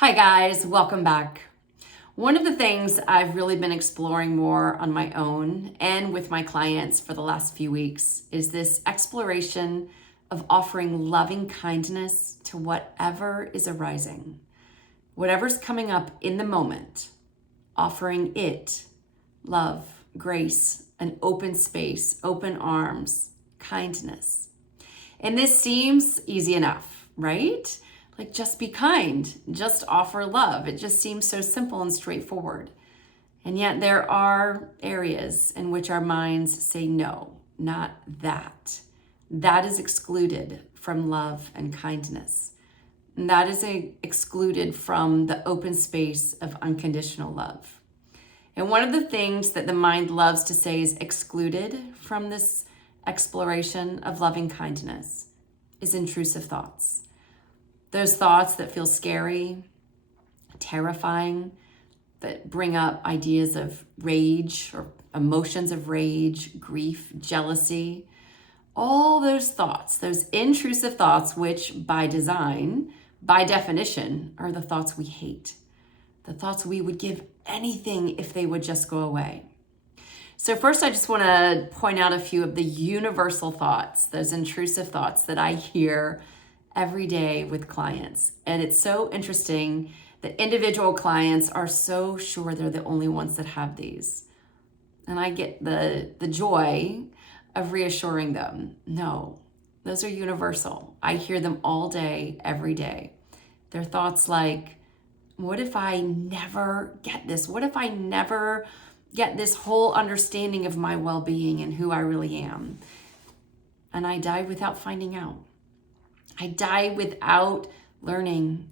Hi guys, welcome back. One of the things I've really been exploring more on my own and with my clients for the last few weeks is this exploration of offering loving kindness to whatever is arising, whatever's coming up in the moment, offering it love, grace, an open space, open arms, kindness. And this seems easy enough, right? Like, just be kind, just offer love. It just seems so simple and straightforward. And yet there are areas in which our minds say, no, not that. That is excluded from love and kindness. And that is excluded from the open space of unconditional love. And one of the things that the mind loves to say is excluded from this exploration of loving kindness is intrusive thoughts. Those thoughts that feel scary, terrifying, that bring up ideas of rage or emotions of rage, grief, jealousy, all those thoughts, those intrusive thoughts, which by design, by definition, are the thoughts we hate, the thoughts we would give anything if they would just go away. So first, I just want to point out a few of the universal thoughts, those intrusive thoughts that I hear every day with clients. And it's so interesting that individual clients are so sure they're the only ones that have these. And I get the joy of reassuring them. No, those are universal. I hear them all day, every day. They're thoughts like, what if I never get this? What if I never get this whole understanding of my well-being and who I really am? And I die without finding out. I die without learning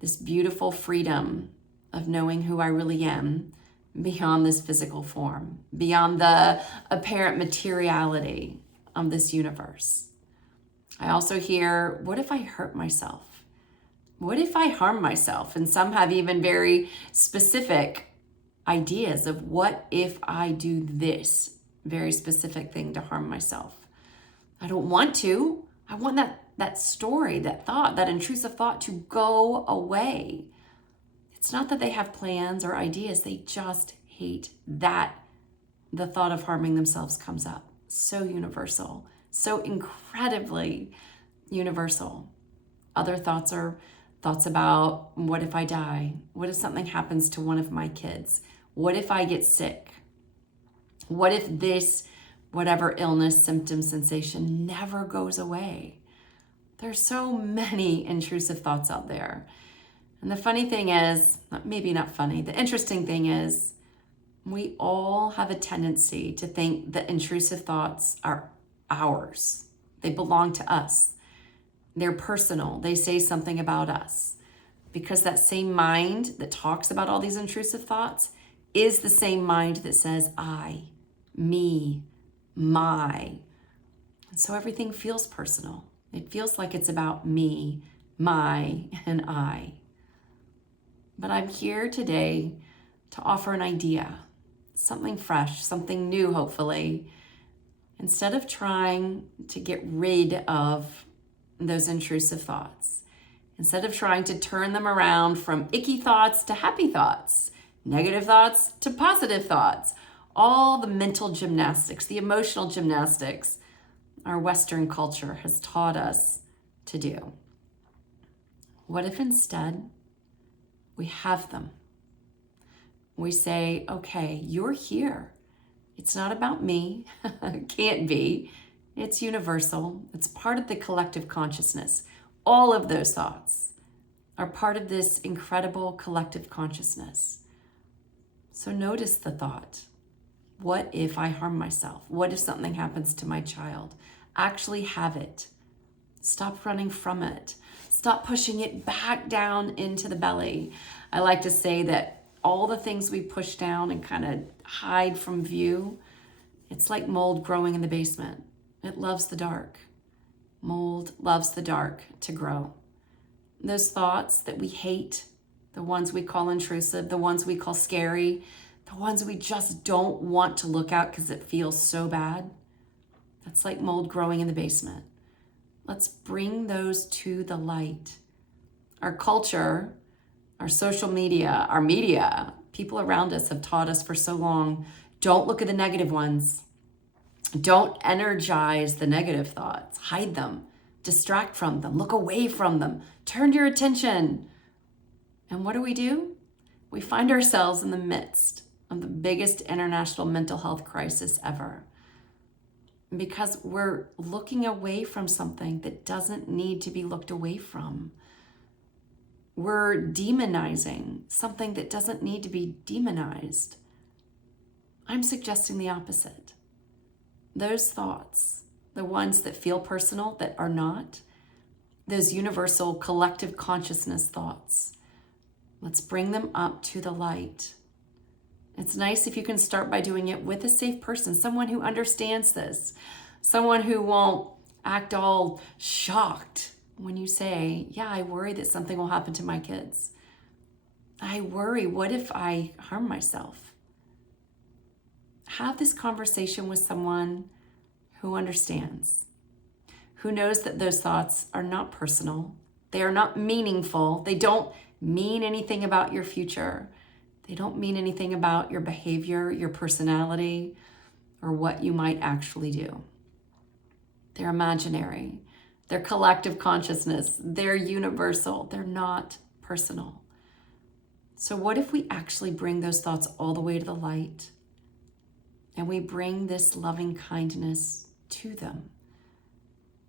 this beautiful freedom of knowing who I really am beyond this physical form, beyond the apparent materiality of this universe. I also hear, what if I hurt myself? What if I harm myself? And some have even very specific ideas of what if I do this very specific thing to harm myself. I don't want to. I want that story, that thought, that intrusive thought to go away. It's not that they have plans or ideas. They just hate that the thought of harming themselves comes up. So universal, so incredibly universal. Other thoughts are thoughts about, what if I die? What if something happens to one of my kids? What if I get sick? What if this, whatever illness, symptom, sensation never goes away? There's so many intrusive thoughts out there. And the funny thing is, maybe not funny, the interesting thing is, we all have a tendency to think that intrusive thoughts are ours. They belong to us. They're personal. They say something about us. Because that same mind that talks about all these intrusive thoughts is the same mind that says I, me, my. And so everything feels personal. It feels like it's about me, my, and I. But I'm here today to offer an idea, something fresh, something new, hopefully. Instead of trying to get rid of those intrusive thoughts, instead of trying to turn them around from icky thoughts to happy thoughts, negative thoughts to positive thoughts, all the mental gymnastics, the emotional gymnastics our Western culture has taught us to do. What if instead we have them? We say, okay, you're here. It's not about me. It can't be. It's universal. It's part of the collective consciousness. All of those thoughts are part of this incredible collective consciousness. So notice the thought. What if I harm myself? What if something happens to my child? Actually have it. Stop running from it. Stop pushing it back down into the belly. I like to say that all the things we push down and kind of hide from view, it's like mold growing in the basement. It loves the dark. Mold loves the dark to grow. Those thoughts that we hate, the ones we call intrusive, the ones we call scary, the ones we just don't want to look at because it feels so bad, that's like mold growing in the basement. Let's bring those to the light. Our culture Our social media, our media, people around us have taught us for so long, don't look at the negative ones. Don't energize the negative thoughts. Hide them. Distract from them. Look away from them. Turn your attention. And what do? We find ourselves in the midst of the biggest international mental health crisis ever, because we're looking away from something that doesn't need to be looked away from. We're demonizing something that doesn't need to be demonized. I'm suggesting the opposite. Those thoughts, the ones that feel personal, that are not, those universal collective consciousness thoughts, let's bring them up to the light. It's nice if you can start by doing it with a safe person, someone who understands this, someone who won't act all shocked when you say, yeah, I worry that something will happen to my kids. I worry, what if I harm myself? Have this conversation with someone who understands, who knows that those thoughts are not personal, they are not meaningful, they don't mean anything about your future, they don't mean anything about your behavior, your personality, or what you might actually do. They're imaginary. They're collective consciousness. They're universal. They're not personal. So what if we actually bring those thoughts all the way to the light and we bring this loving kindness to them?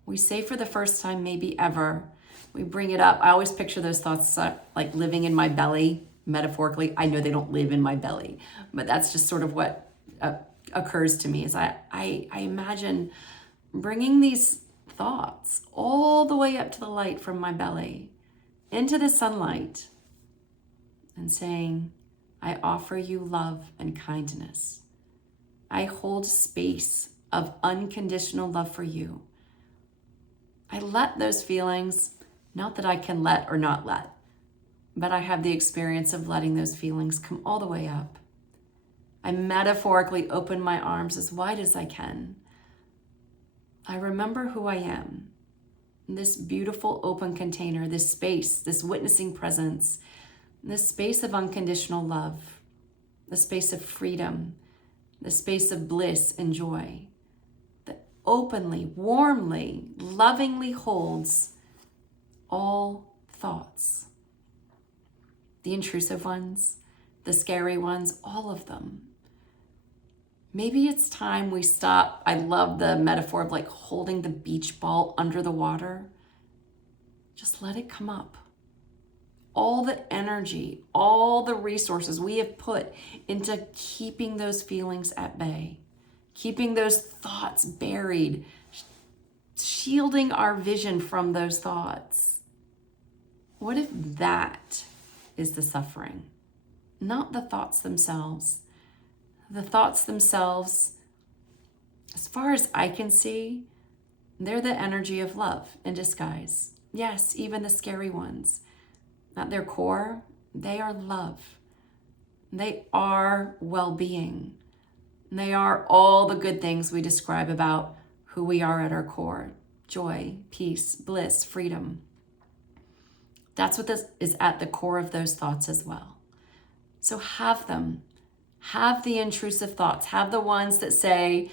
We say for the first time, maybe ever, we bring it up. I always picture those thoughts like living in my belly, metaphorically. I know they don't live in my belly, but that's just sort of what occurs to me is I imagine bringing these thoughts all the way up to the light from my belly into the sunlight and saying, I offer you love and kindness. I hold space of unconditional love for you. I let those feelings, not that I can let or not let, but I have the experience of letting those feelings come all the way up. I metaphorically open my arms as wide as I can. I remember who I am, this beautiful open container, this space, this witnessing presence, this space of unconditional love, the space of freedom, the space of bliss and joy that openly, warmly, lovingly holds all thoughts. The intrusive ones, the scary ones, all of them. Maybe it's time we stop. I love the metaphor of like holding the beach ball under the water. Just let it come up. All the energy, all the resources we have put into keeping those feelings at bay, keeping those thoughts buried, shielding our vision from those thoughts. What if that is the suffering? Not the thoughts themselves. The thoughts themselves, as far as I can see, they're the energy of love in disguise. Yes, even the scary ones. At their core, they are love. They are well-being. They are all the good things we describe about who we are at our core. Joy, peace, bliss, freedom. That's what this is at the core of those thoughts as well. So have them. Have the intrusive thoughts. Have the ones that say,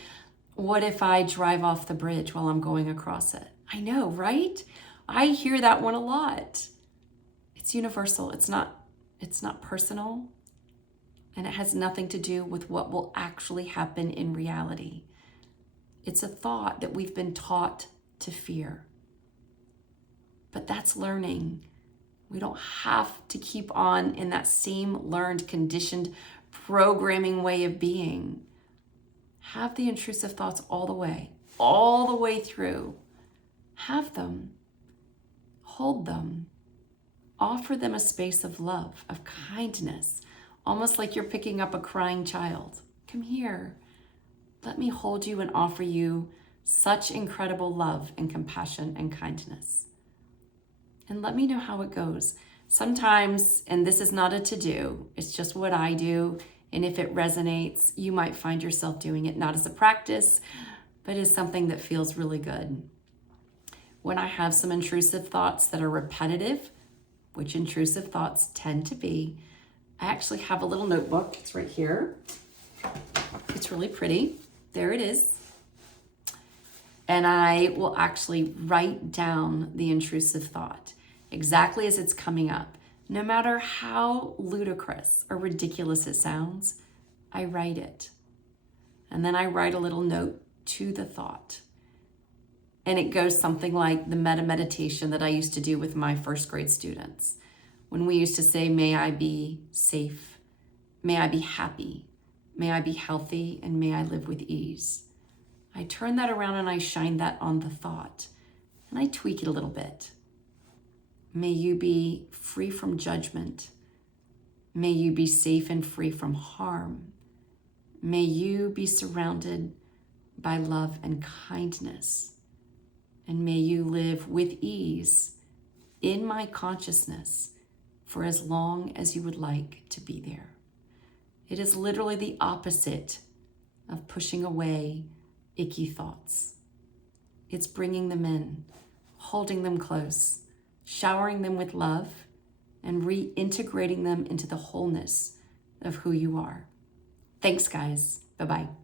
what if I drive off the bridge while I'm going across it? I know, right? I hear that one a lot. It's universal. It's not personal. And it has nothing to do with what will actually happen in reality. It's a thought that we've been taught to fear. But that's learning. We don't have to keep on in that same learned, conditioned, programming way of being. Have the intrusive thoughts all the way through. Have them. Hold them. Offer them a space of love, of kindness, almost like you're picking up a crying child. Come here. Let me hold you and offer you such incredible love and compassion and kindness. And let me know how it goes. Sometimes, and this is not a to-do, it's just what I do. And if it resonates, you might find yourself doing it not as a practice, but as something that feels really good. When I have some intrusive thoughts that are repetitive, which intrusive thoughts tend to be, I actually have a little notebook. It's right here. It's really pretty. There it is. And I will actually write down the intrusive thought exactly as it's coming up. No matter how ludicrous or ridiculous it sounds, I write it. And then I write a little note to the thought. And it goes something like the meta meditation that I used to do with my first grade students. When we used to say, may I be safe, may I be happy, may I be healthy, and may I live with ease. I turn that around and I shine that on the thought. And I tweak it a little bit. May you be free from judgment. May you be safe and free from harm. May you be surrounded by love and kindness. And may you live with ease in my consciousness for as long as you would like to be there. It is literally the opposite of pushing away icky thoughts. It's bringing them in, holding them close, showering them with love, and reintegrating them into the wholeness of who you are. Thanks, guys. Bye-bye.